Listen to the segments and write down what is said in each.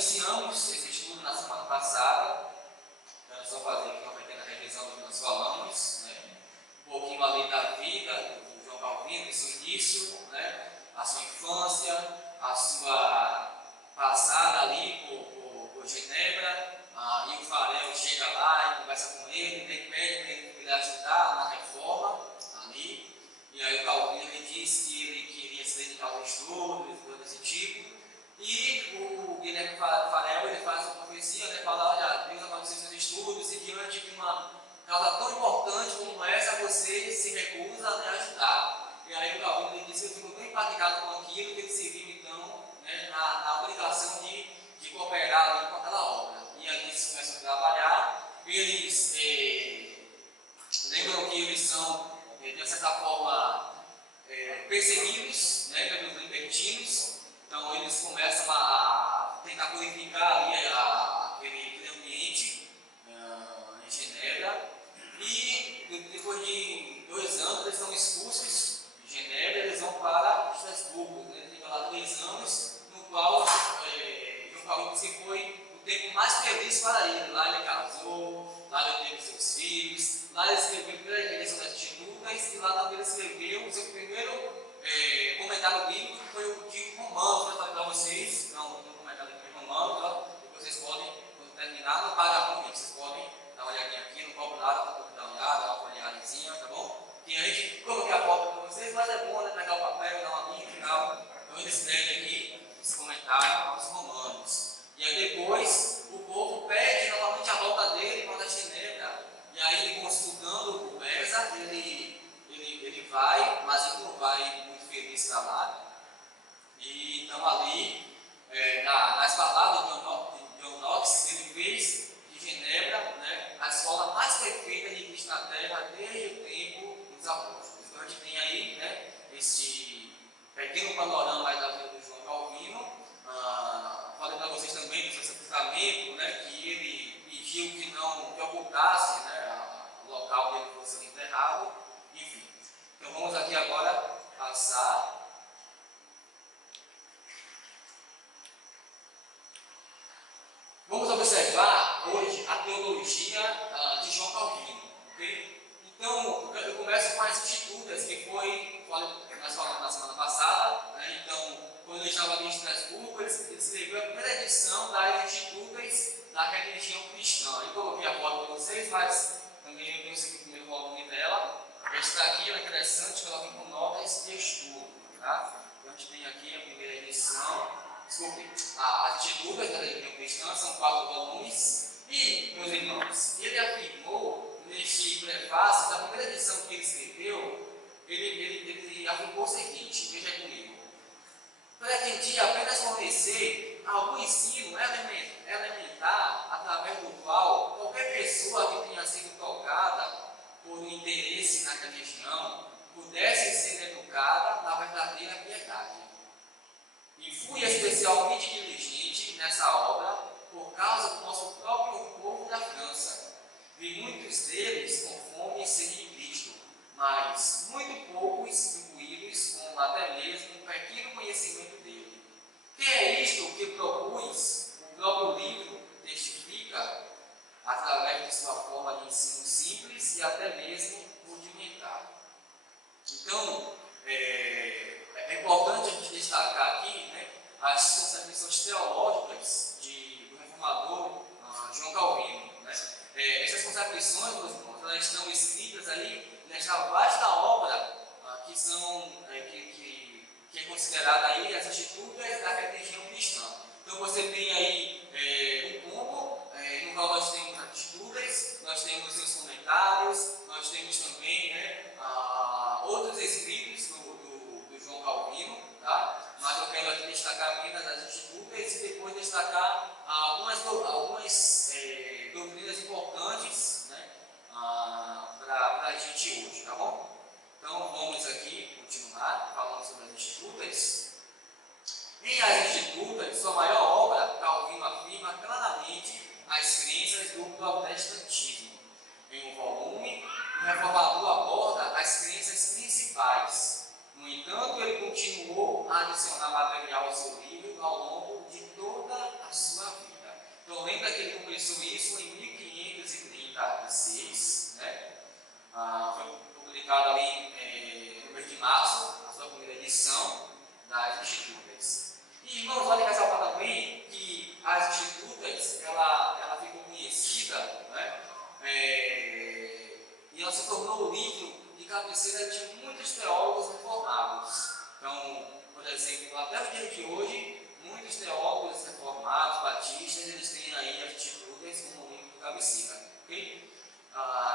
iniciamos esse estudo na semana passada. Nós vamos fazer aqui uma pequena revisão do que nós falamos, né? Um pouquinho ali da vida do João Calvino, do seu início, né? A sua infância, a sua passada ali por Genebra, e o Farel chega lá e conversa com ele, pede para ele ajudar na reforma ali, e aí o Calvino ele diz que ele queria se dedicar aos estudos, coisa desse tipo, e o Guilherme Farel ele faz uma profecia, né, fala, olha, Deus avancia seus estudos e diante de uma causa tão importante como essa, você se recusa a me ajudar. E aí o Calvino ele diz que ele ficou tão impactado com aquilo que ele se viu então, né, na obrigação de cooperar ali com aquela obra. E aí eles começam a trabalhar, eles lembram que eles são, de certa forma, perseguidos, né, pelos libertinos. Então eles começam a tentar purificar ali aquele ambiente em Genebra. E depois de 2 anos eles são expulsos de Genebra, eles vão para Estrasburgo, né? Eles ficam lá 2 anos, no qual João Calvino disse que foi o tempo mais feliz para ele. Lá ele casou, lá ele teve seus filhos, lá ele escreveu a primeira eleição das Institutas, e lá também ele escreveu o seu primeiro comentário bíblico, que foi o de Romanos. Vou falar para vocês, não um comentário de Romanos, ó, depois vocês podem, quando terminar, não paga muito, vocês podem dar uma olhadinha aqui, não cobro nada, para dar uma olhada, dar uma folheazinha, tá bom? Tem a gente coloquei a foto para vocês, mas é bom, né, pegar o papel, dar uma linha e tal. Então ele escreve aqui esse comentário aos Romanos. E aí depois o povo pede novamente a volta dele para a Genebra. E aí ele, consultando o César, ele vai, mas ele não vai muito feliz para lá. E então ali, nas palavras de John Knox, ele fez de Genebra, né, a escola mais perfeita de Cristo na Terra desde o tempo dos apóstolos. Então a gente tem aí, né, esse pequeno panorama da vida do João Calvino. Falei para vocês também do seu sepultamento, né, que ele pediu que ocultasse, né, o local onde ele fosse enterrado. Enfim, então vamos aqui agora passar. Vamos observar hoje a teologia de João Calvino, ok? Então, eu começo com as Institutas, que foi, nós falamos na semana passada, né? Então, quando ele estava ali em Estrasburgo, ele escreveu a primeira edição das Institutas da religião cristã. Eu coloquei a foto para vocês, mas também eu tenho o primeiro volume dela. Esta aqui é interessante, coloquei com notas de estudo, tá? Então, a gente tem aqui a primeira edição. Desculpe, as Institutas da religião cristã são 4 volumes. E, meus irmãos, ele afirmou neste prefácio, da primeira edição que ele escreveu, ele afirmou o seguinte, veja comigo: pretendia apenas fornecer algum ensino elementar através do qual qualquer pessoa que tenha sido tocada por um interesse na religião pudesse ser educada na verdadeira piedade. E fui especialmente diligente nessa obra por causa do nosso próprio povo da França. Vi muitos deles com fome e sede de Cristo, mas muito poucos imbuídos com até mesmo um pequeno conhecimento dele. Que é isto que propus o próprio livro testifica através de sua forma de ensino simples e até mesmo rudimentar. Então, é importante a gente destacar aqui, né, as concepções teológicas do reformador João Calvino. Né? Essas concepções, meus irmãos, elas estão escritas aí nesta vasta obra que é considerada aí as Institutas da religião cristã. Então você tem aí um combo, no qual nós temos as Institutas, nós temos seus comentários, nós temos também, né, outros escritos do João Calvino, tá? Mas eu quero aqui destacar apenas as Institutas e depois destacar algumas doutrinas importantes, né, para a gente hoje, tá bom? Então vamos aqui continuar falando sobre as Institutas. Em As Institutas, sua maior obra, Calvino afirma claramente as crenças do protestantismo. Em um volume, o reformador aborda as crenças principais. No entanto, ele continuou a adicionar material ao seu livro ao longo de toda a sua lembra que ele começou isso em 1536, né? Foi publicado ali no mês de março, a sua primeira edição das Institutas. E, irmãos, vale ressaltar também que as Institutas, ela ficou conhecida, né? E ela se tornou o livro de cabeceira de muitos teólogos reformados. Então, por exemplo, até o dia de hoje, muitos teólogos reformados, batistas, eles têm aí as Institutas como livro de cabeceira. Okay?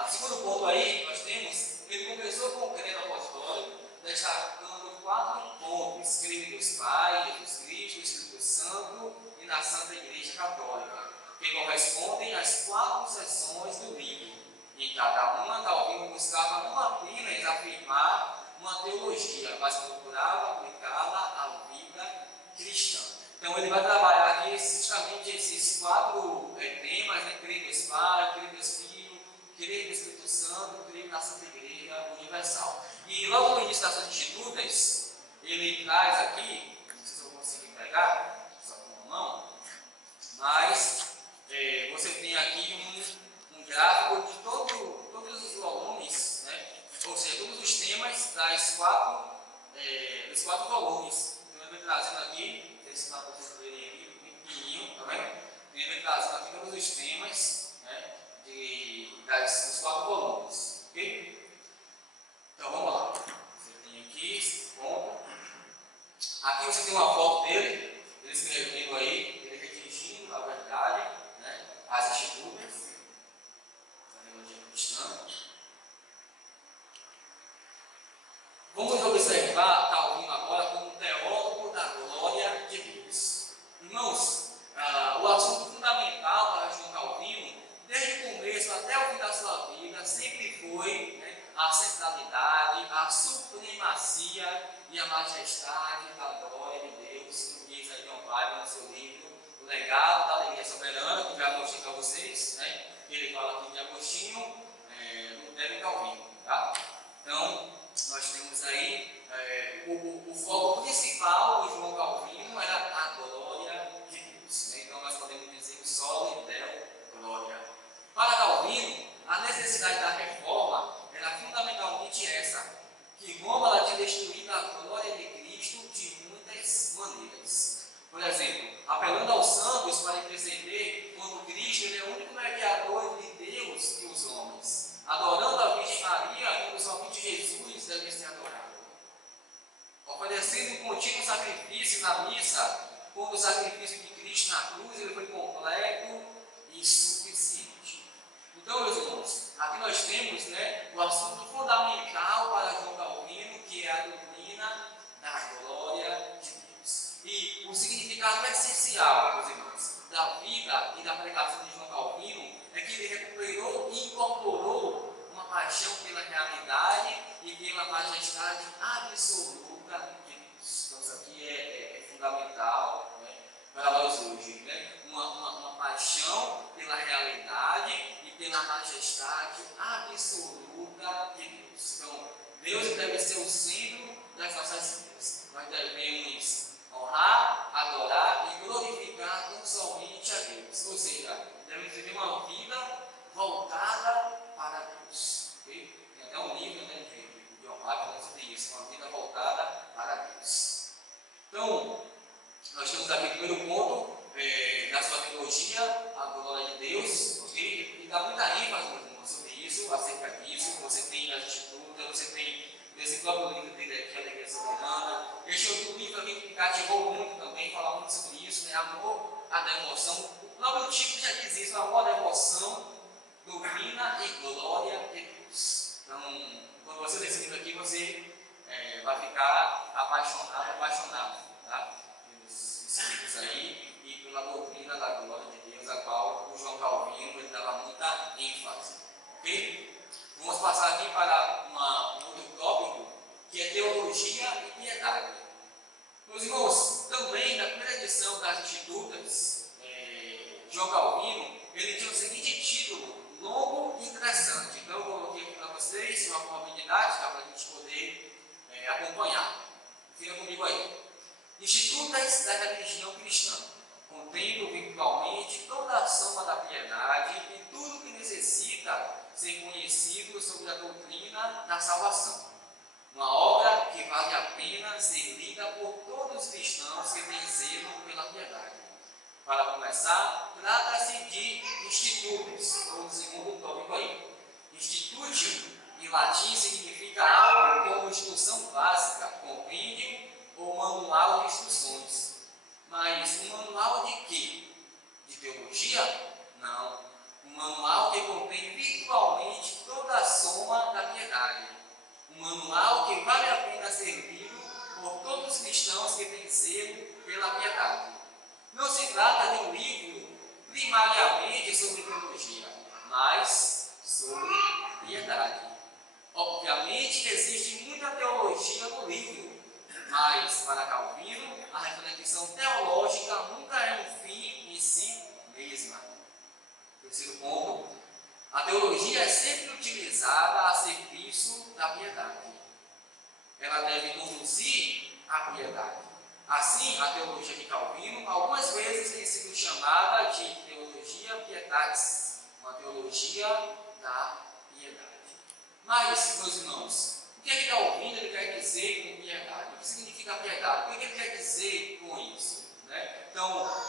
Segundo ponto aí, nós temos, ele começou com o credo apostólico, destacando 4 pontos: creio em Deus Pai, Jesus Cristo, Espírito Santo e na Santa Igreja Católica, que correspondem às 4 seções do livro. Em cada uma, Calvino buscava não apenas afirmar uma teologia, mas procurava aplicá-la à vida cristã. Então, ele vai trabalhar aqui justamente esses 4 temas, né? Creio em Deus Pai, creio em Deus Filho, creio no Espírito Santo, creio na Santa Igreja Universal. E logo no início das suas Institutas, ele traz aqui, não sei se eu vou conseguir pegar, só com a mão, mas você tem aqui um gráfico de todos os volumes, né? Ou seja, todos os temas dos 4 volumes. Então, ele vai trazendo aqui, não sei se dá para vocês verem aqui, bem pequenininho, tá vendo? Ele vai trazendo aqui todos os temas, né? Dos 4 volumes, ok? Então, vamos lá. Você tem aqui esse ponto. Aqui você tem uma foto dele, ele escrevendo aí, ele redigindo, na verdade, né? As Institutas da teologia cristã. Vamos observar Calvino agora como teólogo da glória de Deus. Irmãos, o assunto fundamental para João Calvino, desde o começo até o fim da sua vida, sempre foi, né, a centralidade, a supremacia e a majestade da glória de Deus, que diz aí John Piper no seu livro O Legado da Alegria Soberana, que já mostrei para vocês, né? Ele fala aqui de Agostinho, Lutero e Calvino, tá? Então, nós temos aí o foco principal de João Calvino era a glória de Deus, né? Então, nós podemos dizer que solo e del glória. Para Calvino, a necessidade da reforma era fundamentalmente essa, que Roma ela tinha destruído a glória de Cristo de muitas maneiras. Por exemplo, apelando aos santos para interceder quando Cristo ele é o único mediador de Deus e os homens, adorando a Virgem Maria quando somente Jesus deve ser adorado, oferecendo um contínuo sacrifício na missa quando o sacrifício de Cristo na cruz ele foi completo e suficiente. Então, meus irmãos, aqui nós temos, né, o assunto fundamental para João Calvino, que é a doutrina da glória de Deus. E o significado essencial, meus irmãos, da vida e da pregação de João Calvino é que ele recuperou e incorporou uma paixão pela realidade e pela majestade absoluta de Deus. Então, isso aqui é fundamental, né, para nós hoje, né? Uma paixão pela realidade e pela majestade absoluta de Deus. Então, Deus deve ser o centro das nossas vidas. Nós devemos honrar, adorar e glorificar tão somente a Deus. Ou seja, devemos viver uma vida voltada para Deus. Okay? Tem até um livro, né, de John Piper sobre isso, uma vida voltada para Deus. Então, nós temos aqui o primeiro ponto da sua teologia, a glória de Deus, okay? E dá muita ênfase sobre isso, acerca disso. Você tem as Institutas, você tem nesse próprio livro dele aqui, a Alegria Soberana. Este outro livro aqui que me cativou muito também, fala muito sobre isso, né? Amor à devoção. O próprio título já diz isso, amor à devoção, doutrina e glória de Deus. Então, quando você lê esse livro aqui, você vai ficar apaixonado, tá? Pelos livros aí e pela doutrina da glória de Deus, a qual o João Calvino ele dava muita ênfase. Ok? Vamos passar aqui para um outro tópico, que é teologia e piedade. Meus irmãos, também na primeira edição das Institutas, João Calvino, ele tinha o seguinte título, longo e interessante. Então, eu coloquei aqui para vocês, de uma forma bem didática, para a gente poder acompanhar. Fica comigo aí. Institutas da religião cristã. contendo virtualmente toda a soma da piedade e tudo que necessita ser conhecido sobre a doutrina da salvação. Uma obra que vale a pena ser lida por todos os cristãos que têm zelo pela piedade. Para começar, trata-se de institutos, ou segundo tópico aí. Institutio, em latim, significa algo como instrução básica, compêndio ou manual de instruções. Mas um manual de quê? De teologia? Não. Um manual que contém virtualmente toda a soma da piedade. Um manual que vale a pena ser lido por todos os cristãos que têm zelo pela piedade. Não se trata de um livro primariamente sobre teologia, mas sobre piedade. Obviamente existe muita teologia no livro, mas para Calvino a reflexão teológica nunca é um fim em si mesma. Terceiro ponto, a teologia é sempre utilizada a serviço da piedade. Ela deve conduzir à piedade. Assim, a teologia de Calvino, algumas vezes tem sido chamada de teologia pietatis, uma teologia da piedade. Mas, meus irmãos, o que é que Calvino quer dizer com piedade? O que significa piedade? O que ele quer dizer com isso? Então,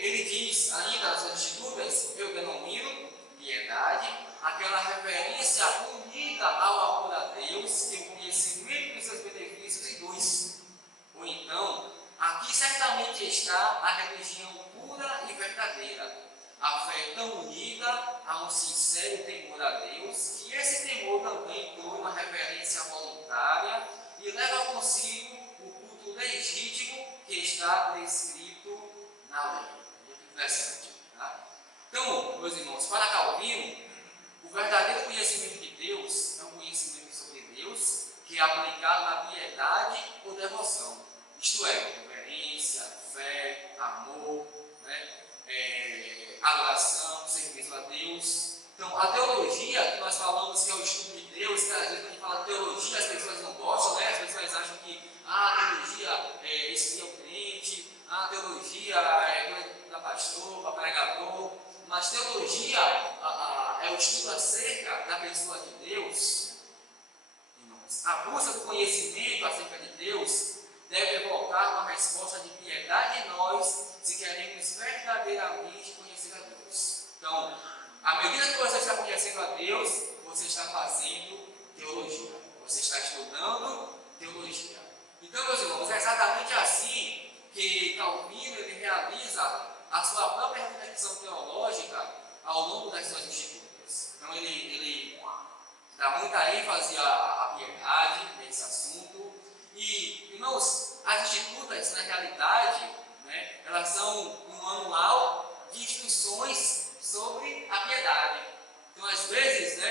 ele diz ainda nas suas escrituras, eu denomino piedade aquela referência unida ao amor a Deus, que o conhecimento dos seus benefícios induz. Ou então, aqui certamente está a religião pura e verdadeira, a fé tão unida a um sincero temor a Deus, que esse temor também inclui uma reverência voluntária e leva consigo o culto legítimo que está descrito na lei. Interessante, tá? Então, meus irmãos, para Calvino, o verdadeiro conhecimento de Deus é um conhecimento sobre Deus que é aplicado na piedade ou devoção. Isto é, reverência, fé, amor, adoração, serviço a Deus. Então, a teologia, que nós falamos que é o estudo de Deus, que às vezes quando a gente fala teologia, as pessoas não gostam, as pessoas acham que a teologia esfria o crente, a teologia é para pastor, para pregador, mas teologia é o estudo acerca da pessoa de Deus. Irmãos, a busca do conhecimento acerca de Deus deve evocar uma resposta de piedade em nós, se queremos verdadeiramente conhecer a Deus. Então, à medida que você está conhecendo a Deus, você está fazendo teologia. Você está estudando teologia. Então, meus irmãos, é exatamente assim que Calvino ele realiza a sua própria reflexão teológica ao longo das suas escrituras. Então, ele dá muita ênfase à piedade nesse assunto. E, irmãos, as escrituras, na realidade, elas são um manual de instruções sobre a piedade. Então, às vezes,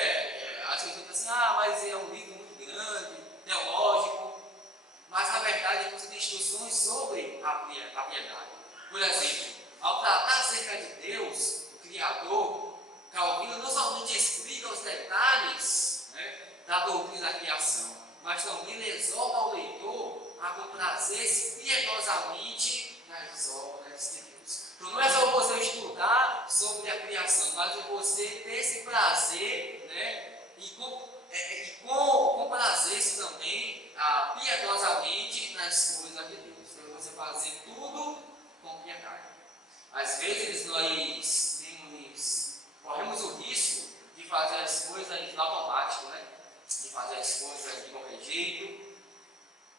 as pessoas dizem assim, mas é um livro muito grande, teológico, mas, na verdade, você tem instruções sobre a piedade. Por exemplo, ao tratar acerca de Deus, o Criador, Calvino não somente explica os detalhes da doutrina da criação, mas também ele exorta ao leitor a comprazer-se piedosamente nas obras de Deus. Então não é só você estudar sobre a criação, mas é você ter esse prazer, e comprazer-se também piedosamente nas coisas de Deus. Então você fazer tudo com piedade. Às vezes nós corremos o risco de fazer as coisas no automático, de fazer as coisas de qualquer jeito,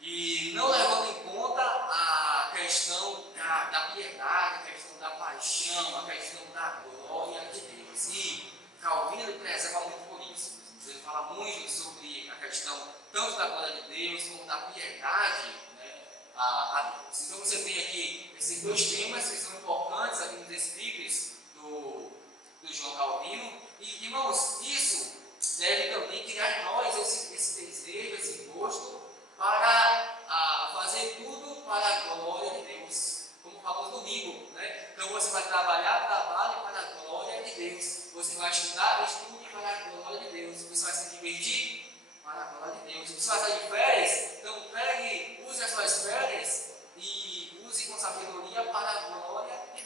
e não levando em conta a questão da piedade, a questão da paixão, a questão da glória de Deus. E Calvino preserva muito por isso. Ele fala muito sobre a questão tanto da glória de Deus como da piedade a Deus. Então você tem aqui esses dois temas que são importantes aqui nos escritos do João Calvino. E, irmãos, isso deve também criar em nós esse desejo, esse gosto para fazer tudo para a glória de Deus. Como falou no domingo, Então você vai trabalhe para a glória de Deus. Você vai estudar, estude para a glória de Deus. Você vai se divertir para a glória de Deus. Você vai sair de férias, então use as suas férias e use com sabedoria para a glória de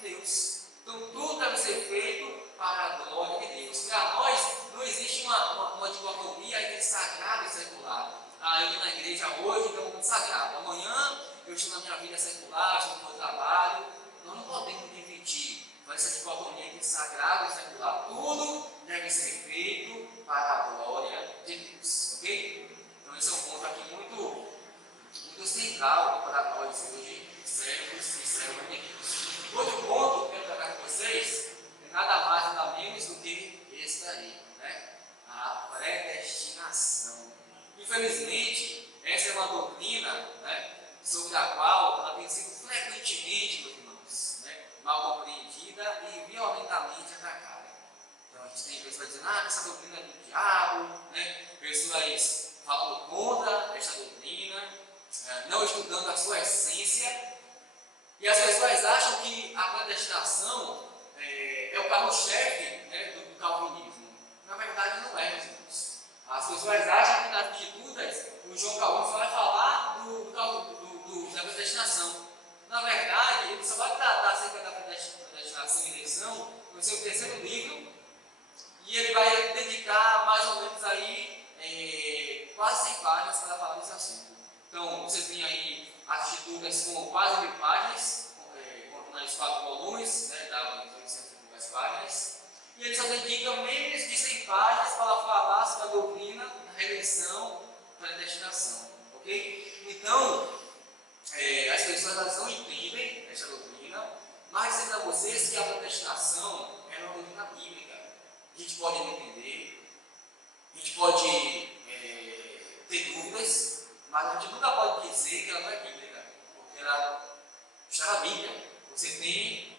para a glória de Deus. Para nós, não existe uma dicotomia entre sagrado e secular. Eu estou na igreja hoje, então é muito sagrado. Amanhã, eu estou na minha vida secular, estou no meu trabalho. Nós não podemos dividir essa dicotomia entre sagrado e secular. Tudo deve ser feito para a glória de Deus. Ok? Então, esse é um ponto aqui muito central para nós hoje, servos e servas de Deus. Outro ponto que eu quero tratar com vocês é nada mais nada menos do que esse daí, né? A predestinação. Infelizmente, essa é uma doutrina, né, sobre a qual ela tem sido frequentemente, meus irmãos, né, mal compreendida e violentamente atacada. Então a gente tem pessoas dizendo, essa doutrina é do diabo, né? Pessoas falando contra essa doutrina, não estudando a sua essência, e as pessoas acham que a predestinação é o carro-chefe, né, do calvinismo. Na verdade não é, meus irmãos. As pessoas acham que nas Escrituras o João Calvino só vai falar da predestinação. Na verdade, ele só vai tratar acerca da predestinação e eleição no seu terceiro livro, e ele vai dedicar mais ou menos aí quase 100 páginas para falar desse assunto. Então, você tem aí as Escrituras com quase 1000 páginas, nas 4 volumes, né, dava 150 páginas, e ele só dedica menos de 100 páginas para falar sobre a doutrina da redenção e predestinação. Ok? Então, as pessoas não entendem essa doutrina, mas dizer para vocês que a predestinação é uma doutrina bíblica. A gente pode não entender, a gente pode ter dúvidas, mas a gente nunca pode dizer que ela não é bíblica, porque ela está na Bíblia. Você tem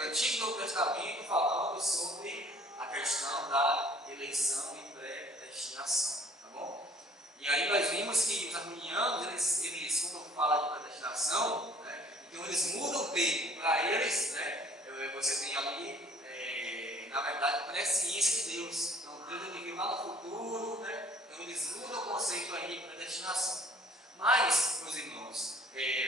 Antigo e Novo Testamento falando sobre a questão da eleição e predestinação, tá bom? E aí nós vimos que os arminianos, eles quando falam de predestinação, né, então eles mudam o termo. Para eles, né, você tem ali, na verdade, presciência de Deus. Então Deus ele viu lá no futuro, né? Então eles mudam o conceito aí de predestinação. Mas, meus irmãos,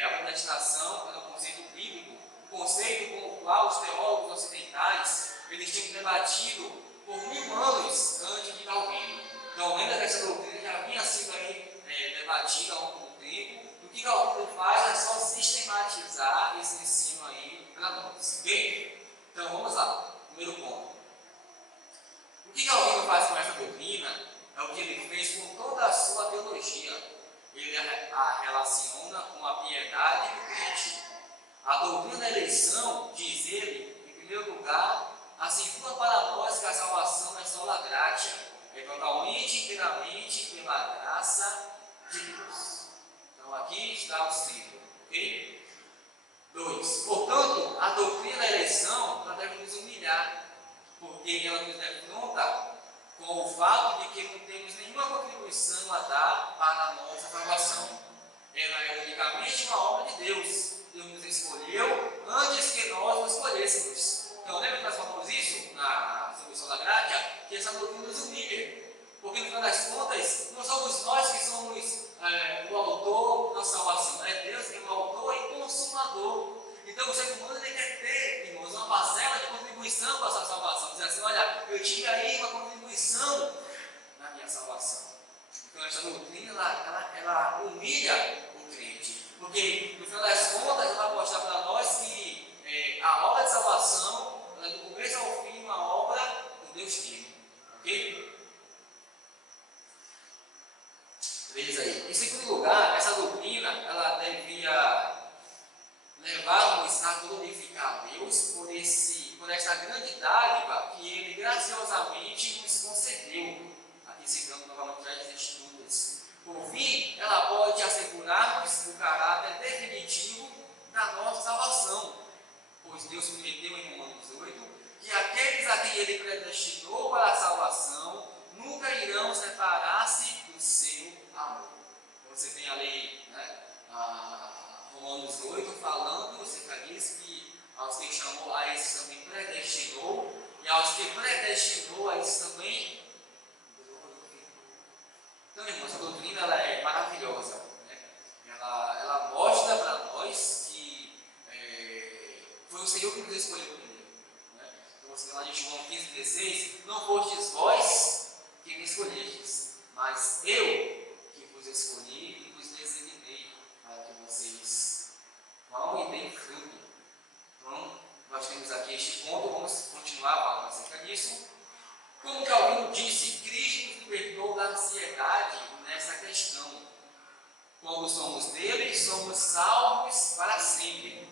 a predestinação é um conceito bíblico, um conceito com o qual os teólogos ocidentais eles tinham debatido por 1000 anos antes de Calvino. Então, lembra que essa doutrina já vinha sido aí debatida há algum tempo. O que Calvino faz é só sistematizar esse ensino aí para nós, ok? Então, vamos lá. Primeiro ponto. O que Calvino faz com essa doutrina é o que ele fez com toda a sua teologia. Ele a relaciona com a piedade do crente. A doutrina da eleição, diz ele, em primeiro lugar, assegura para nós que a salvação é sola gratia, é totalmente, inteiramente pela graça de Deus. Então aqui está o símbolo, ok? 2. Portanto, a doutrina da eleição ela deve nos humilhar, porque ela nos defronta com o fato de que não temos nenhuma contribuição a dar para a nossa salvação. Ela é unicamente uma obra de Deus. Deus nos escolheu antes que nós nos escolhêssemos. Então, lembra que nós falamos isso na Solução da Graça? Que essa doutrina nos humilha. Porque, no final das contas, não somos nós que somos o autor da salvação. É Deus que é o autor e consumador. Então, o ser humano ele quer ter, irmãos, uma parcela de contribuição para a sua salvação. Dizer assim, olha, eu tive aí uma contribuição na minha salvação. Então, essa doutrina, ela humilha o crente. Porque, no final das contas, ela vai mostrar para nós que a obra de salvação, ela é do começo ao fim uma obra do Deus Filho. Ok? 3 aí. Em segundo lugar, essa doutrina, ela devia levar-nos a glorificar a Deus por esta grande dádiva que Ele graciosamente nos concedeu. Aqui citando novamente as Escrituras. Por fim, ela pode assegurar-nos o caráter definitivo da nossa salvação, pois Deus prometeu em Romanos 8 que aqueles a quem Ele predestinou para a salvação nunca irão separar-se do seu amor. Então, você tem a lei, né, Romanos 8 falando, você diz que aos que chamou a esses também predestinou, e aos que predestinou a esses também não fostes vós que me escolhestes, mas eu que vos escolhi e vos designei para que vocês vão e deem fruto. Então, nós temos aqui este ponto, vamos continuar falando acerca disso. Como Calvino disse, Cristo nos libertou da ansiedade nessa questão. Quando somos dele, somos salvos para sempre.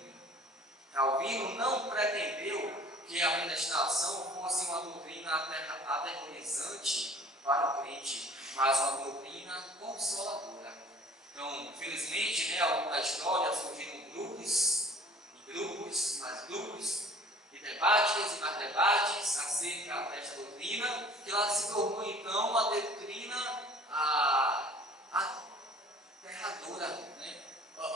Calvino não pretendeu que a predestinação fosse uma doutrina aterrorizante para o crente, mas uma doutrina consoladora. Então, infelizmente, ao longo da história surgiram grupos, mais grupos, e debates e mais debates acerca desta doutrina, que ela se tornou então uma doutrina aterradora, né?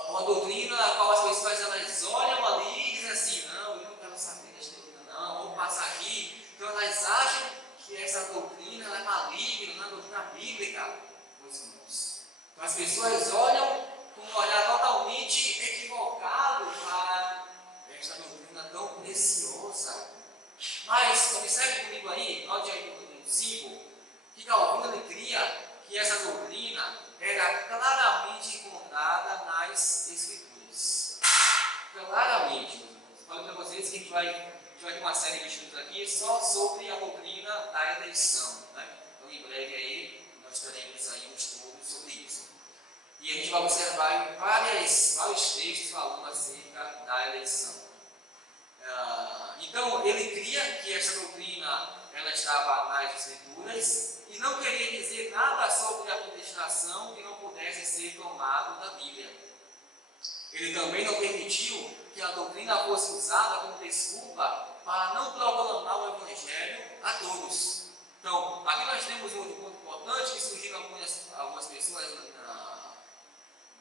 Uma doutrina na qual as pessoas elas olham ali e dizem assim: não, eu não quero saber desta doutrina, não, vamos passar aqui. Então elas acham que essa doutrina ela é maligna, não é doutrina bíblica, meus irmãos. Então as pessoas olham com um olhar totalmente equivocado para esta doutrina tão preciosa. Mas observe comigo aí, note aí no 5, que Calvino ele cria que essa doutrina era claramente encontrada nas Escrituras. Claramente, meus irmãos. Falei para vocês que a gente vai ter uma série de estudos aqui só sobre a doutrina da eleição, né? Então, em breve aí, nós teremos aí um estudo sobre isso. E a gente vai observar vários textos falando acerca da eleição. Então, ele cria que essa doutrina ela estava nas Escrituras e não queria dizer nada sobre a predestinação que não pudesse ser tomado da Bíblia. Ele também não permitiu que a doutrina fosse usada como desculpa para não proclamar o Evangelho a todos. Então, aqui nós temos um ponto importante que surgiram algumas pessoas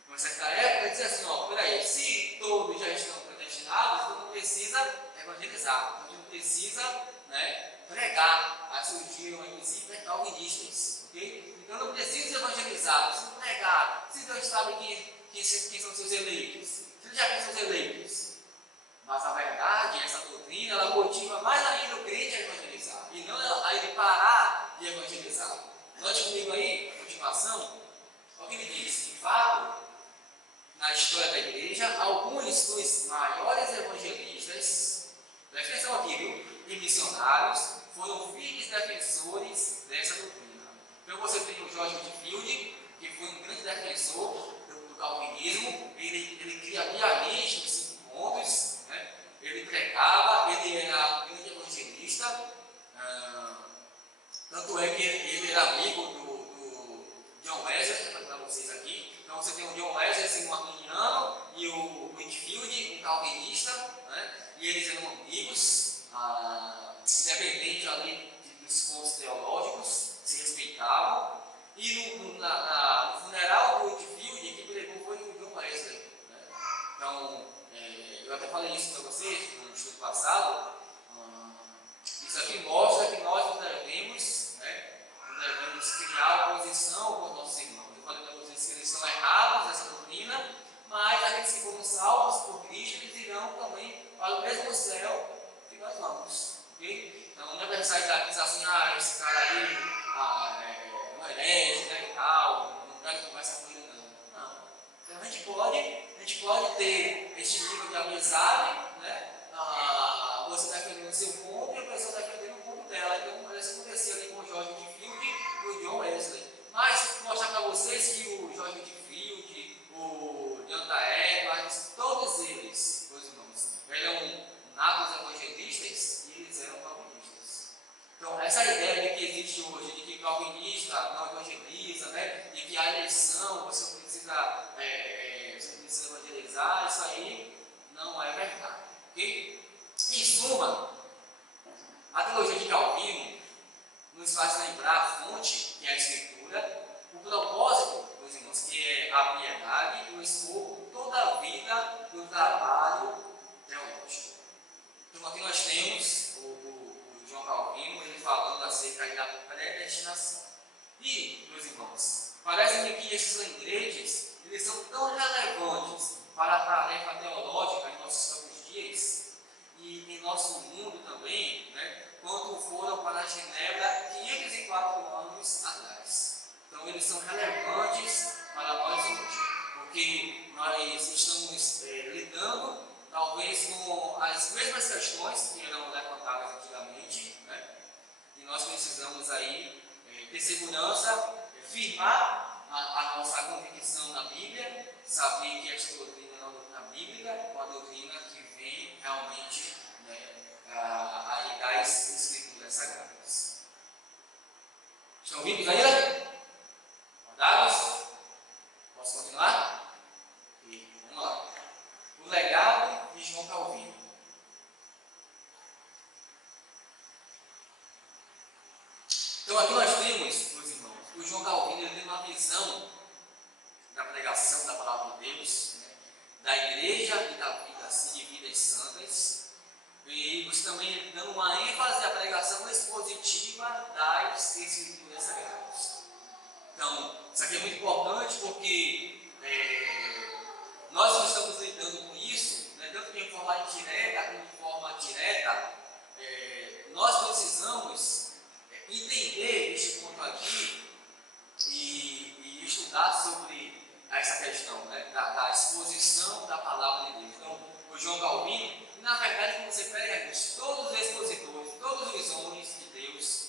numa certa época, dizer assim: peraí, se todos já estão predestinados, então não precisa evangelizar, então não precisa, pregar. Aí surgiram inclusive calvinistas, ok? Então não precisa evangelizar, não precisa pregar. Se Deus sabe quem são seus eleitos, se Ele já quem são os eleitos. Mas a verdade, essa doutrina, ela motiva mais ainda o crente a evangelizar, e não a ele parar de evangelizar. Note comigo aí, continuação, o que ele diz: de fato, na história da igreja, alguns dos maiores evangelistas, presta atenção aqui, viu? E missionários foram firmes defensores dessa doutrina. Então você tem o George Whitefield, que foi um grande defensor do calvinismo. Ele cria diariamente os 5 pontos, né? Ele pregava, ele era um grande evangelista, tanto é que ele era amigo do John Wesley, para vocês aqui. Então você tem o John Wesley, um arminiano, e o Whitefield, um calvinista, né? E eles eram amigos, independente ali dos pontos teológicos, se respeitavam. E no funeral do Whitefield, quem pregou foi o John Wesley, né? Então, eu até falei isso para vocês no estudo passado. Isso aqui mostra que nós não devemos criar oposição com os nossos irmãos. Eu falei para vocês que eles estão errados nessa doutrina, mas aqueles que foram salvos por Cristo, eles irão também para o mesmo céu que nós vamos. Okay? Então não é necessário dizer assim: esse cara aí é um herege, e tal, não quero conversar com ele, não. Não. Então a gente pode ter este nível de amizade, né? Você defendendo o seu ponto e a pessoa defendendo o ponto dela. Então parece acontecer ali com o George Whitefield e o John Wesley. Mas mostrar para vocês que o George Whitefield, o Jonathan Edwards, todos eles, meus irmãos, eram natos evangelistas e eles eram calvinistas. Então essa ideia que existe hoje de que calvinista não evangeliza, né? De que a eleição você não precisa evangelizar, isso aí não é verdade. Ok? Em suma, a teologia de Calvino nos faz lembrar a fonte, que é a Escritura, o propósito, meus irmãos, que é a piedade, e o escopo, toda a vida do trabalho teológico. Então aqui nós temos o João Calvino, ele falando acerca da predestinação. E, meus irmãos, parece-me que esses lembretes, eles são tão relevantes para a tarefa teológica em nossos campos dias e em nosso mundo também, né, quanto foram para Genebra eles são relevantes para nós hoje, porque nós estamos lidando talvez com as mesmas questões que eram levantadas antigamente, né? E nós precisamos aí ter segurança, firmar a nossa convicção na Bíblia, saber que esta doutrina é uma doutrina bíblica, uma doutrina que vem realmente, né, aí das Escrituras Sagradas. Estão vivos ainda? Acordados? Posso continuar? E vamos lá. O legado de João Calvino. Então aqui nós temos, meus irmãos, o João Calvino ele tem uma visão da pregação da palavra de Deus, né, da igreja e da vida, assim, de vidas santas, e você também dando uma ênfase à pregação expositiva das Escrituras Sagradas. Então, isso aqui é muito importante porque nós que estamos lidando com isso, né, tanto de forma indireta como de forma direta, nós precisamos entender este ponto aqui e estudar sobre essa questão, né, da exposição da palavra de Deus. Então, o João Calvino, na verdade, quando você pega todos os expositores, todos os homens de Deus,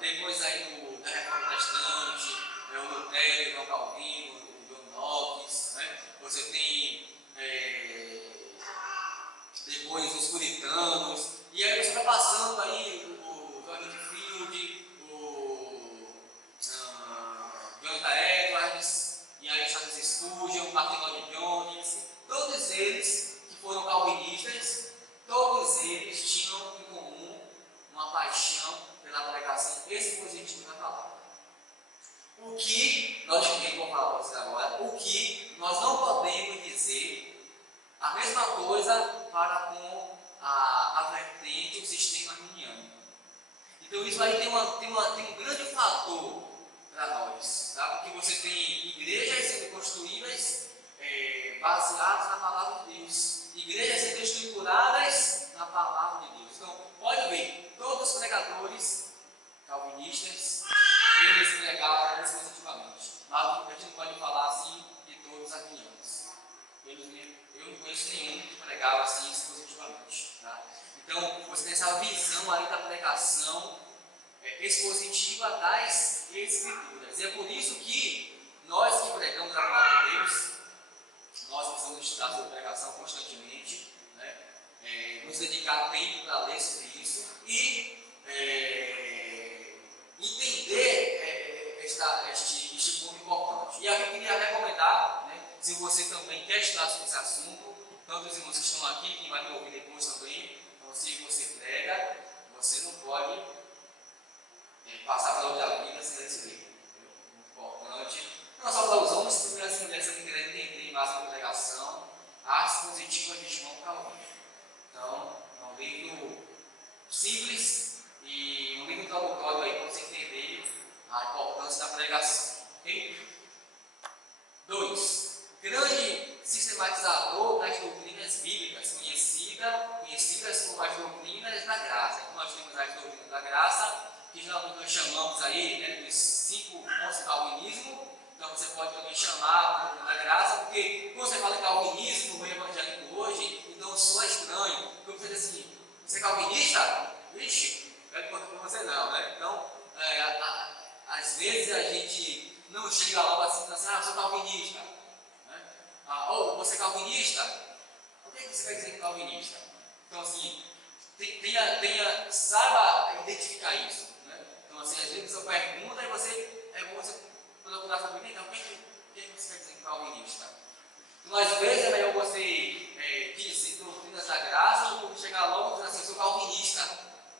depois aí da Reforma Protestante, o Lutero, o João Calvino, o John Knox, né, você tem depois os puritanos, e aí você vai passando aí o George Field, o Jonathan Edwards, e aí Charles Spurgeon, Martin Lloyd Jones, todos eles que foram calvinistas, todos eles tinham em comum uma paixão pela pregação expositiva da palavra. O que nós vamos falar para vocês agora, o que nós não podemos dizer a mesma coisa para com a vertente, o sistema arminiano. Então isso aí tem um grande fator para nós, tá? Porque você tem igrejas sendo construídas baseadas na palavra de Deus, igrejas sendo estruturadas na palavra de Deus. Então, pode ver, todos os pregadores calvinistas, eles pregavam expositivamente, mas a gente não pode falar assim de todos os arminianos. Eu não conheço nenhum que pregava assim expositivamente, tá? Então, você tem essa visão aí da pregação expositiva das Escrituras. E é por isso que nós que pregamos a palavra de Deus, nós precisamos estudar sobre pregação constantemente, né? Nos dedicar tempo para ler sobre isso e entender este ponto importante. E aqui eu queria recomendar, né, se você também quer estudar sobre esse assunto, tanto os irmãos que estão aqui, quem vai me ouvir depois também, então se você prega, você não pode passar pela outra vida sem esse livro. Muito importante, não só para os homens, mas também as mulheres que querem entender mais sobre pregação, as positivas de João Calvino. Então, é um livro simples e um livro introdutório aí para você entender a importância da pregação. Okay? 2. Grande sistematizador das doutrinas bíblicas, conhecidas como as doutrinas da graça. Então, nós temos as doutrinas da graça, que geralmente nós chamamos aí, né, dos 5 pontos do calvinismo. Então, você pode também chamar a doutrina da graça, porque quando você fala em calvinismo, no meio evangélico hoje, então soa estranho. Porque você diz assim, você é calvinista? Vixe, eu não conto para você não, né? Então, às vezes a gente não chega logo assim, eu sou calvinista. Né? Ou você é calvinista? O que você quer dizer com calvinista? Então, assim, saiba identificar isso. Né? Então, assim, às vezes você pergunta e você procurar saber, então, o que você quer dizer com calvinista? Então, às vezes é melhor você dizer doutrinas da graça do que chegar logo e dizer assim, eu sou calvinista.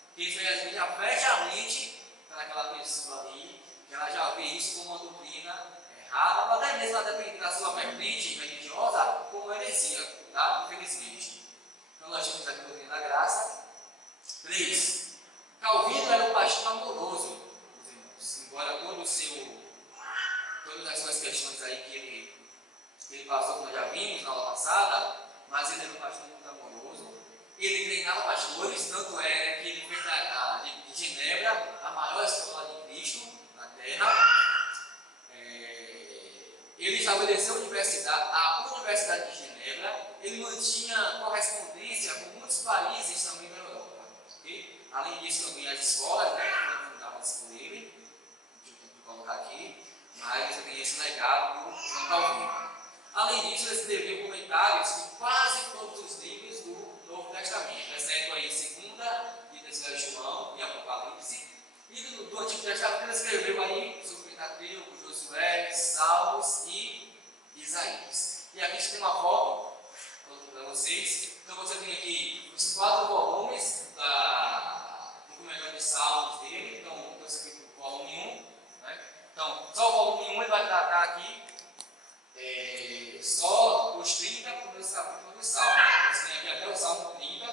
Porque isso aí às vezes já fecha a mente para aquela pessoa ali, que ela já vê isso como uma doutrina errada, ou até mesmo a depender da sua vertente religiosa, como heresia, tá? Infelizmente. Então nós temos aqui a doutrina da graça. 3. Calvino era um pastor amoroso, meus irmãos. Embora todas as suas questões aí que ele passou, como nós já vimos na aula passada, mas ele era um pastor muito amoroso. Ele treinava pastores, tanto é que ele fez de Genebra a maior escola de Cristo na Terra. estabeleceu a Universidade de Genebra, ele mantinha correspondência com muitos países também da Europa. Okay? Além disso, também as escolas, né, que foram fundadas por ele, vou colocar aqui, mas ele tem esse legado do João Calvino. Além disso, ele escreveu comentários de quase todos os livros do Novo Testamento, exceto aí 2ª e 3ª João e Apocalipse. E do Antigo Testamento ele escreveu aí sobre Pentateuco, Josué, Salmos e Isaías. E aqui você tem uma foto para vocês. Então você tem aqui os 4 volumes do comentário de Salmos dele. Então você tem o volume 1. Né? Então, só o volume 1 ele vai tratar aqui só os 30 primeiros capítulos do Salmo. Você tem aqui até o Salmo 30,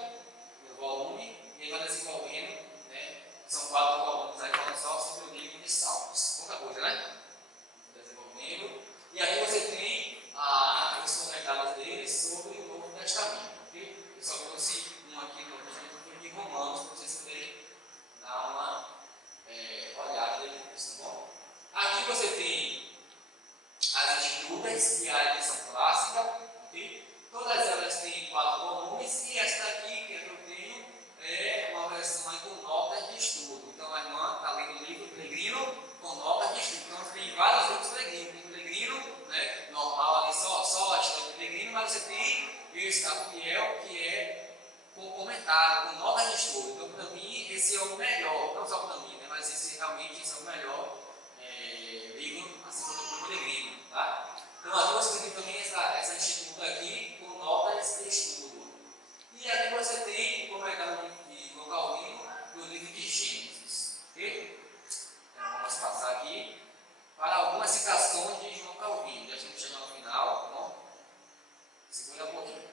no volume, e ele vai desenvolvendo, né? São 4 volumes aí falando só sobre o livro de Salmos. Pouca coisa, né? Desenvolvendo. E aqui você tem os comentários dele sobre o Novo Testamento. Okay? Eu só trouxe um aqui no livro de Romanos, para vocês poderem dar uma olhada depois, tá bom? Aqui você tem as Escrituras, que é a edição clássica, okay? Todas elas têm 4 volumes, e esta aqui, que eu tenho, é uma versão aí com notas de estudo. Então a irmã está lendo o livro Peregrino com notas de estudo. Então tem vários livros Peregrino. Tem Peregrino, né, normal ali, só a história do Peregrino, mas você tem esse da Fiel, que é com comentário, com notas de estudo. Então para mim esse é o melhor, não só para mim, né, mas esse realmente é o melhor livro assim como o Peregrino. Tá? Então aqui você tem também essa instituta aqui com notas de estudo. E aqui você tem o comentário de João Calvino do livro de Gênesis. Okay? Então vamos passar aqui para algumas citações de João Calvino. Já estamos chegando no final, tá bom? Segura um pouquinho.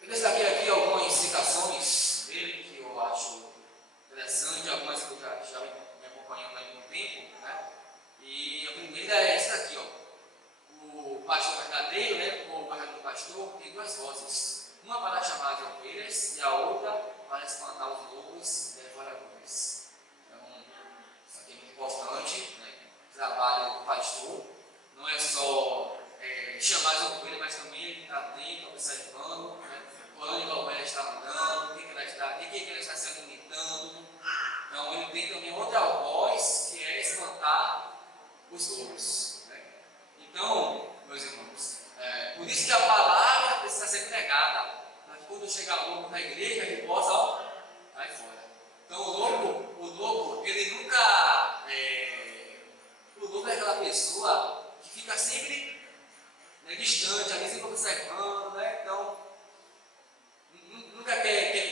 Eu destaquei aqui algumas citações dele que eu acho interessante, algumas que eu já me acompanhando há algum tempo, né? E a primeira é essa aqui, ó. O pastor verdadeiro, né? O verdadeiro pastor tem 2 vozes. Uma para chamar as ovelhas e a outra para espantar os lobos devoradores. Então, isso aqui é muito importante, né? O trabalho do pastor não é só chamar as ovelhas, mas também ele está atento, observando, né? Por onde a ovelha está andando, de que ela está se alimentando. Então, ele tem também outra voz, que é espantar os lobos. Né? Então, meus irmãos, por isso que a palavra precisa ser pregada, para que quando chegar lobo na igreja, ele possa sair fora. Então, o lobo, ele nunca. O lobo é aquela pessoa que fica sempre, né, distante, ali sempre observando, né? Então, nunca quer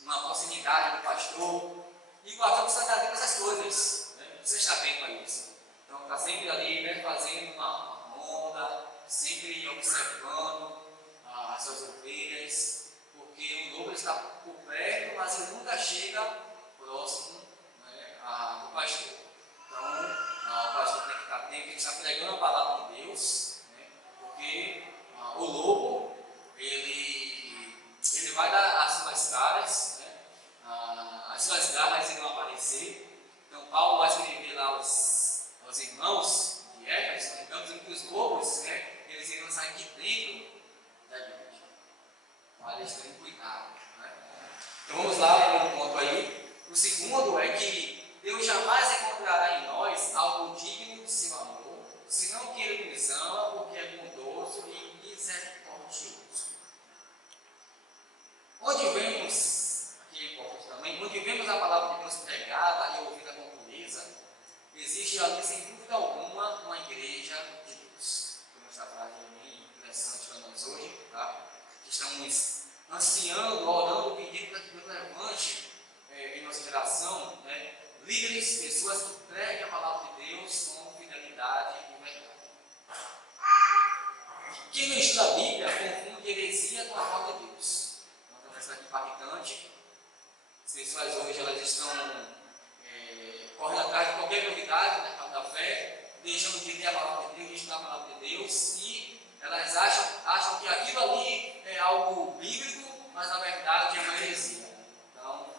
uma proximidade do pastor. E o pastor precisa estar atento a essas coisas, né? Você está atento a isso. Então está sempre ali, né, fazendo uma ronda, sempre observando as suas ovelhas, porque o lobo está por perto, mas ele nunca chega próximo, né, do pastor. Então o pastor tem que estar atento, tem que estar pregando a palavra de Deus, né, porque o lobo ele vai dar as suas caras, né, as suas garras irão aparecer. Então Paulo vai escrever lá aos irmãos de Éfeso, então, dizendo que os lobos, né, eles irão sair de dentro da igreja. Então eles têm cuidado. Né? Então vamos lá, primeiro ponto aí. O segundo é que Deus jamais encontrará em nós algo digno de seu amor, senão que Ele nos ama, porque é bondoso e misericordioso. Onde vemos, aqui é importante também, onde vemos a palavra de Deus pregada e ouvida com pureza, existe ali, sem dúvida alguma, uma igreja de Deus. Como esta frase é bem interessante para nós hoje, tá? Estamos ansiando, orando, pedindo para que Deus levante em nossa geração, né, líderes, pessoas que preguem a palavra de Deus com fidelidade e verdade. Quem não estuda a Bíblia confunde heresia com a palavra de Deus. Então, essa aqui impactante. As pessoas hoje elas estão correndo atrás de qualquer novidade no mercado da fé, deixando de ler a palavra de Deus, de estudar a palavra de Deus, e elas acham que aquilo ali é algo bíblico, mas na verdade é uma heresia. Então,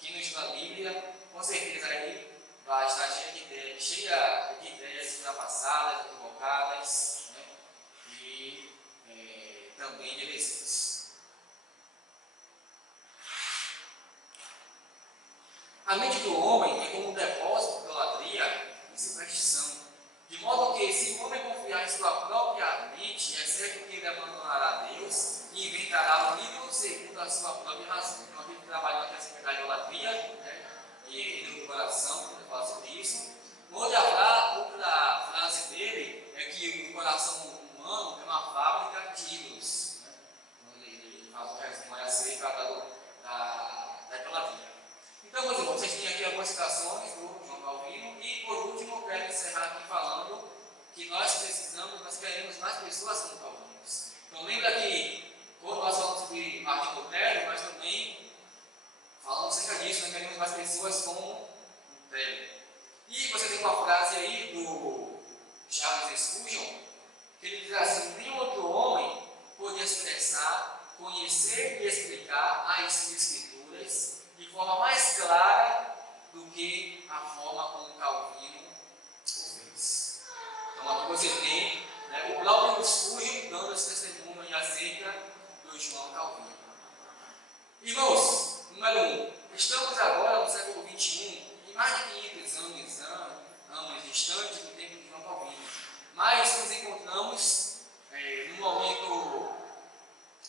quem não estuda a Bíblia, com certeza aí vai estar cheio de ideias cheia de ideias ultrapassadas, equivocadas, né? E também de heresias. A mente do homem é como um depósito de idolatria e superstição, de modo que, se o homem confiar em sua própria mente, é certo que ele abandonará Deus e inventará um ídolo segundo a sua própria razão. Então, aqui que trabalha aqui essa da idolatria, né? E no coração, quando ele fala sobre isso. Outra frase dele é que o coração humano é uma fábrica de ídolos. Né? Ele faz um resumo acerca da idolatria. Então, meus irmãos, vocês têm aqui algumas citações do João Calvino, e por último, eu quero encerrar aqui falando que nós queremos mais pessoas como Calvino. Então, lembra que quando nós falamos sobre Martinho Lutero, nós também falamos acerca disso, nós queremos mais pessoas como Lutero. E você tem uma frase aí do Charles Spurgeon, que ele diz assim: nenhum outro homem pode expressar, conhecer e explicar as Escrituras de forma mais clara do que a forma como Calvino o fez. Então aqui você tem, né, o próprio Spurgeon dando esse testemunho aí acerca do João Calvino. Irmãos, número 1, estamos agora no século XXI, em mais de 500 anos distantes do tempo de João Calvino, mas nos encontramos num momento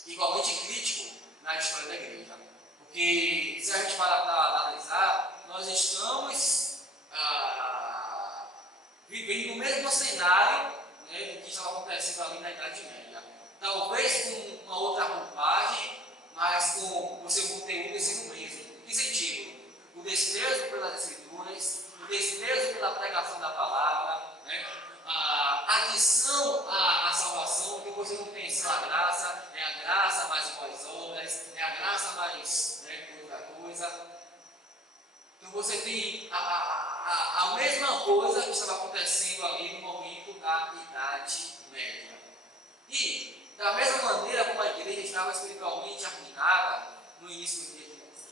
igualmente crítico na história da igreja. Porque, se a gente parar para analisar, nós estamos vivendo no mesmo cenário, né, do que estava acontecendo ali na Idade Média. Talvez com uma outra roupagem, mas com o seu conteúdo sendo o mesmo. Em que sentido? O desprezo pelas Escrituras, o desprezo pela pregação da palavra, né, a adição à salvação, que você não tem só a graça, é a graça mais boas obras, é a graça mais outra coisa. Então você tem a mesma coisa que estava acontecendo ali no momento da Idade Média. E, da mesma maneira como a igreja estava espiritualmente arruinada no início dos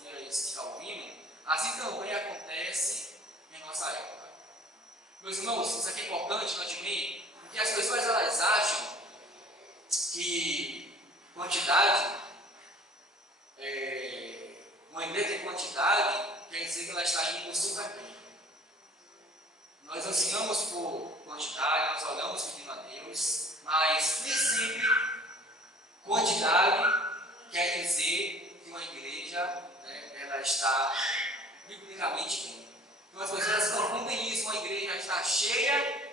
dias de Calvino, assim também acontece em nossa época. Meus irmãos, isso aqui é importante nós também, porque as pessoas elas acham que quantidade, uma igreja em quantidade, quer dizer que ela está indo super bem. Nós ansiamos por quantidade, nós olhamos pedindo a Deus, mas nem sempre quantidade quer dizer que uma igreja, né, ela está biblicamente bem. Então as pessoas confundem isso, uma igreja está cheia,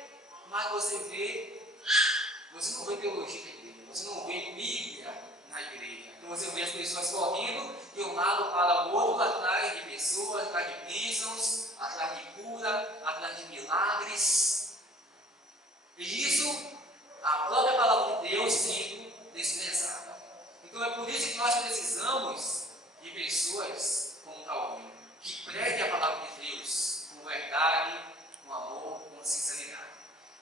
mas você não vê teologia na igreja, você não vê Bíblia na igreja. Então você vê as pessoas correndo de um lado para o outro, atrás de pessoas, atrás de bênçãos, atrás de cura, atrás de milagres. E isso, a própria palavra de Deus sendo desprezada. Então é por isso que nós precisamos de pessoas como Calvino, que preguem a palavra de Deus com verdade, com amor, com sinceridade.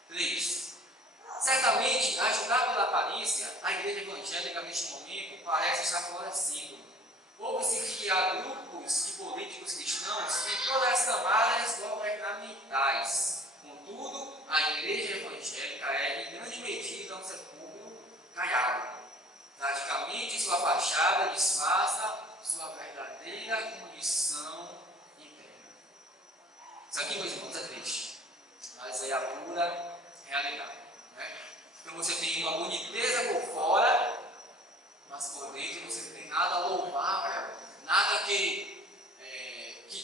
3. Certamente, a julgar pela aparência, a igreja evangélica neste momento parece estar florescendo. Ouve-se que há grupos de políticos cristãos em todas as camadas governamentais. Contudo, a igreja evangélica é, em grande medida, um sepulcro caiado. Praticamente, sua fachada disfarça sua verdadeira condição interna. Isso aqui, meus irmãos, é triste, mas é a pura realidade. Né? Então você tem uma boniteza por fora, mas por dentro você não tem nada louvável, nada que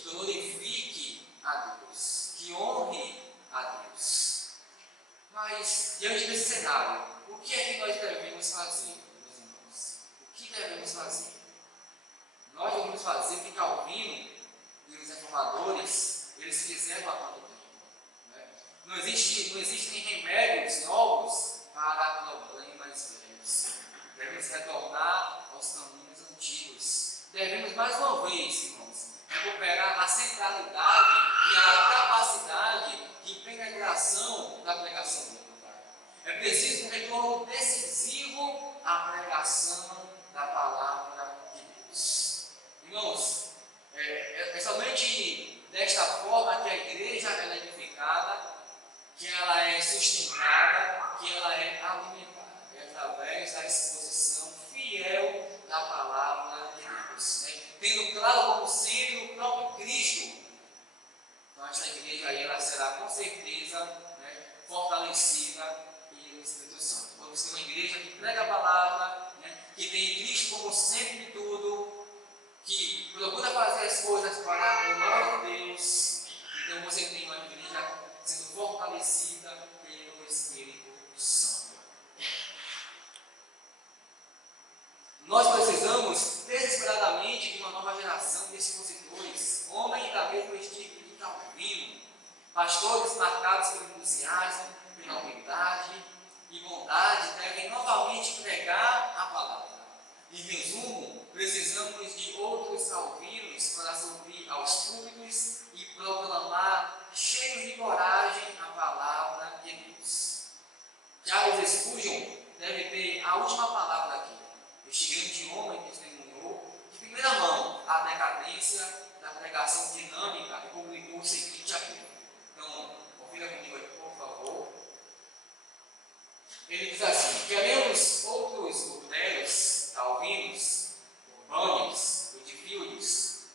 glorifique a Deus, que honre a Deus. Mas, diante desse cenário, o que é que nós devemos fazer, meus irmãos? O que devemos fazer? Nós devemos fazer o que Calvino e os reformadores, eles fizeram há tanto tempo. Né? Não existem remédios novos para problemas velhos. Devemos retornar aos caminhos antigos. Devemos, mais uma vez, irmãos, recuperar a centralidade e a capacidade de penetração da pregação bíblica. É preciso um retorno decisivo à pregação da palavra de Deus. Irmãos, é somente desta forma que a igreja é edificada que ela é sustentada, que ela é alimentada. É através da exposição fiel da palavra de Deus. Né? Tendo claro como sendo o próprio Cristo. Então, esta igreja aí, ela será com certeza, né, fortalecida pelo Espírito Santo. Vamos ter uma igreja que prega a palavra, né, que tem Cristo como centro de tudo, que procura fazer as coisas para a glória de Deus. Então você tem uma igreja sendo fortalecida pelo Espírito Santo. Nós precisamos desesperadamente de uma nova geração de expositores, homens da mesma tipo de Calvino, pastores marcados pelo entusiasmo, pela humildade e bondade, devem novamente pregar a palavra. Em resumo, precisamos de outros calvinos para subir aos púlpitos e proclamar, cheios de coragem, a palavra de Deus. Charles Spurgeon deve ter a última palavra aqui. Este grande homem testemunhou de primeira mão a decadência da pregação dinâmica e publicou o seguinte aqui. Então, confira comigo aqui, por favor. Ele diz assim: queremos outros Lutéros, Calvinos, Urbanes, Whitefields,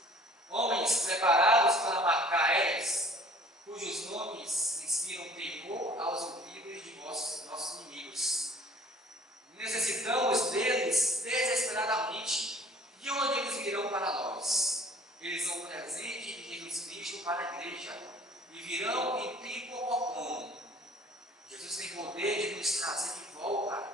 homens preparados para marcar eras, cujos nomes inspiram terror aos ouvidos de nossos inimigos. Necessitamos deles desesperadamente. De onde eles virão para nós? Eles são presente de Jesus Cristo para a igreja e virão em tempo oportuno. Jesus tem poder de nos trazer de volta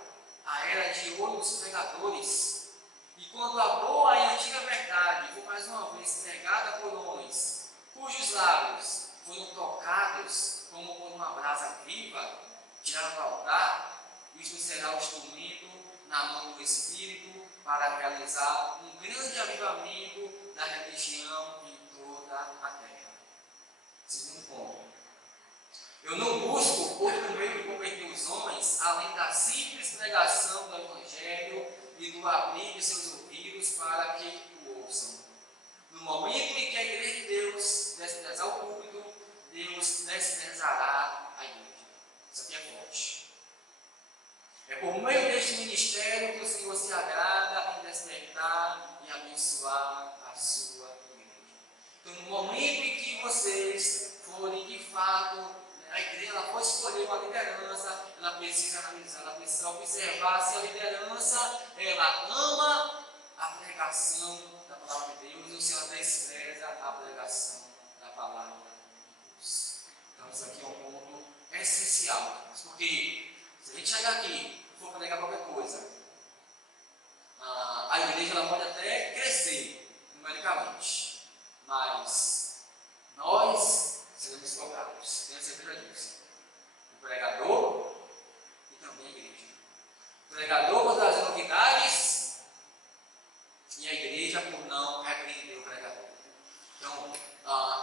a era de ouro dos pregadores. E quando a boa e antiga verdade for mais uma vez pregada por homens, cujos lábios foram tocados como por uma brasa viva, tirada do altar, isto será o instrumento na mão do Espírito para realizar um grande avivamento da religião em toda a terra. Segundo ponto. Eu não busco outro meio de converter os homens além da simples pregação do Evangelho e do abrir de seus ouvidos para que o ouçam. No momento em que a igreja de Deus desprezar o púlpito, Deus desprezará a igreja. Isso aqui é forte. É por meio deste ministério que o Senhor se agrada em despertar e abençoar a sua igreja. Então, no momento em que vocês forem de fato, a igreja ela pode escolher uma liderança, ela precisa analisar, ela precisa observar se a liderança ela ama a pregação da palavra de Deus ou se ela despreza a pregação da palavra de Deus. Então, isso aqui é um ponto essencial, porque se a gente chegar aqui e for pregar qualquer coisa, a igreja ela pode até crescer numericamente, mas nós seremos cobrados, tenho certeza disso. O pregador e também a igreja. O pregador por trazer novidades e a igreja por não repreender o pregador. Então,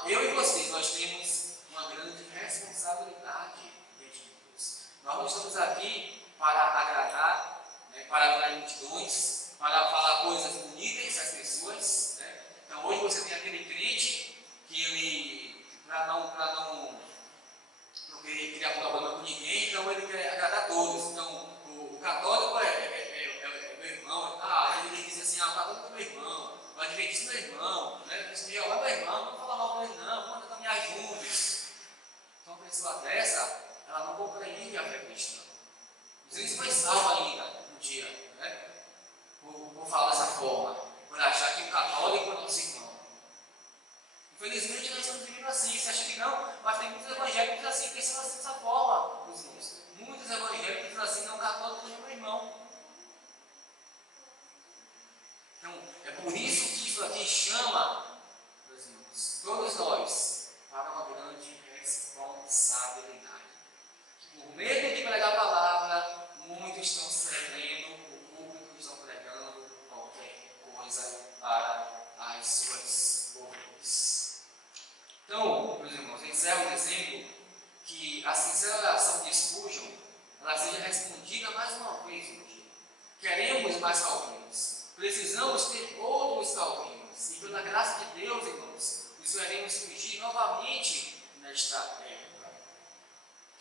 eu e vocês, nós temos uma grande responsabilidade diante de Deus. Nós não estamos aqui para agradar, né, para atrair multidões, para falar coisas bonitas às pessoas. Né? Então, hoje você tem aquele crente que ele, para não querer criar problema com ninguém, então ele quer agradar todos. Então, o católico é meu irmão, ele diz assim: o católico é meu irmão, o adventista é meu irmão, né? O Jeová é meu irmão, não fala mal dele, não, vamos caminhar juntos. Então, uma pessoa dessa, ela não compreende a fé cristã. Às vezes foi salva ainda um dia, né? Por falar dessa forma, por achar que o católico é nosso irmão. Infelizmente, nós estamos vivendo assim. Você acha que não? Mas tem muitos evangélicos assim, pensando assim dessa forma, meus irmãos. Muitos evangélicos dizem assim: não, católico é meu irmão. Então, é por isso que isso aqui chama, meus irmãos, todos nós, para uma grande responsabilidade. Por medo de pregar a palavra, muitos estão cedendo o público, estão pregando qualquer coisa para as suas ouvidas. Então, meus irmãos, eu encerro dizendo que a sincera oração de Spurgeon, ela seja respondida mais uma vez hoje. Queremos mais calvinos, precisamos ter outros calvinos, e pela graça de Deus, irmãos, nos veremos surgir novamente nesta época.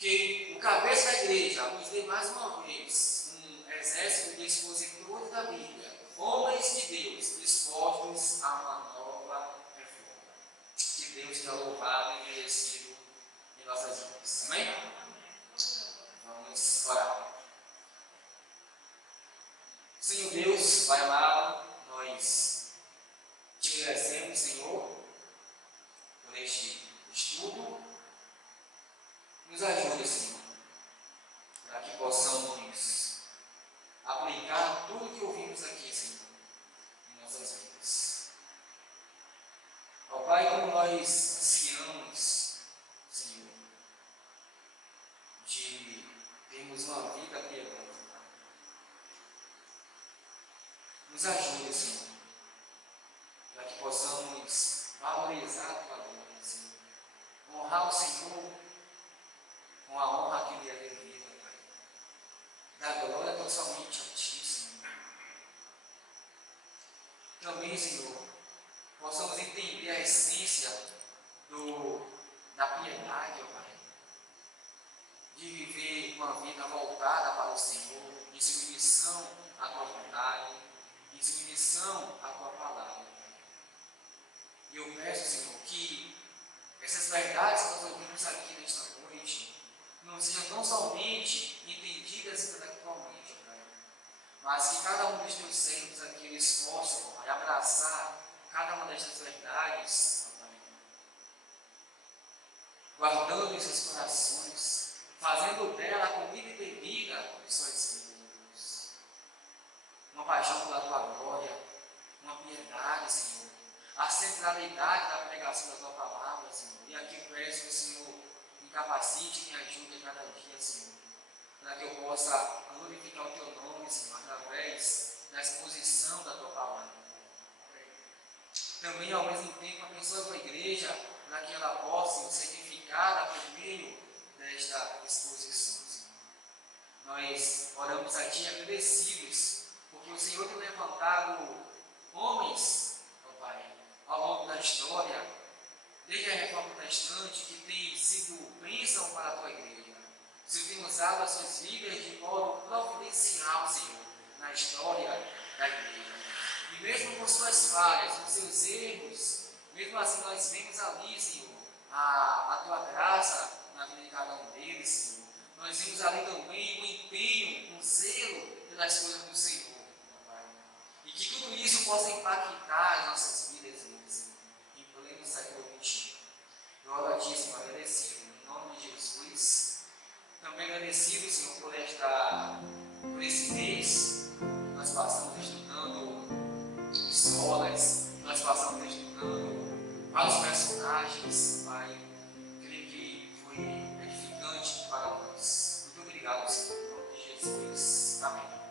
que o cabeça da igreja nos dê mais uma vez um exército de expositores da Bíblia, homens de Deus, dispostos a uma nova reforma. Que Deus seja louvado e merecido em nossas vidas. Amém? Vamos orar. Senhor Deus, Pai amado, nós te agradecemos, Senhor, por este estudo. Nos ajude, Senhor, para que possamos aplicar tudo que ouvimos aqui, Senhor, em nossas vidas. Ó Pai, como nós ansiamos, Senhor, de termos uma vida piedosa, nos ajude, Senhor, para que possamos valorizar a tua glória, Senhor, honrar o Senhor com a honra que lhe é devida, Pai. Dar glória tão somente a Ti, Senhor. Também, Senhor, possamos entender a essência da piedade, ó Pai. De viver uma vida voltada para o Senhor, em submissão à Tua vontade, em submissão à Tua palavra, Pai. E eu peço, Senhor, que essas verdades que nós ouvimos aqui nesta noite não sejam tão somente entendidas intelectualmente, Pai, mas que cada um dos teus servos aqui eles possam, Pai, abraçar cada uma destas verdades, Pai, guardando em seus corações, fazendo dela a comida e bebida de suas vidas. Uma paixão pela tua glória, uma piedade, Senhor, a centralidade da pregação da tua palavra, Senhor. E aqui eu peço que o Senhor me capacite e me ajude a cada dia, Senhor, para que eu possa glorificar o teu nome, Senhor, através da exposição da tua palavra. Também, ao mesmo tempo, abençoa a tua igreja, para que ela possa ser edificada por meio desta exposição, Senhor. Nós oramos a Ti agradecidos, porque o Senhor tem levantado homens, ó Pai, ao longo da história, desde a reforma protestante, que tem sido bênção para a Tua igreja. O Senhor tem usado as suas vidas de modo providencial, Senhor, na história da igreja. E mesmo com suas falhas, com seus erros, mesmo assim nós vemos ali, Senhor, a Tua graça na vida de cada um deles, Senhor. Nós vemos ali também o empenho, o zelo pelas coisas do Senhor, Pai. E que tudo isso possa impactar as nossas vidas, Senhor, em pleno século XXI. Eu oro a Ti, Senhor, agradecido, em nome de Jesus. Também agradecido, Senhor, por esse mês. Nós passamos estudando solas, nós passamos estudando vários personagens, Pai. Creio que foi edificante para nós. Muito obrigado, Senhor, em nome de Jesus. Amém.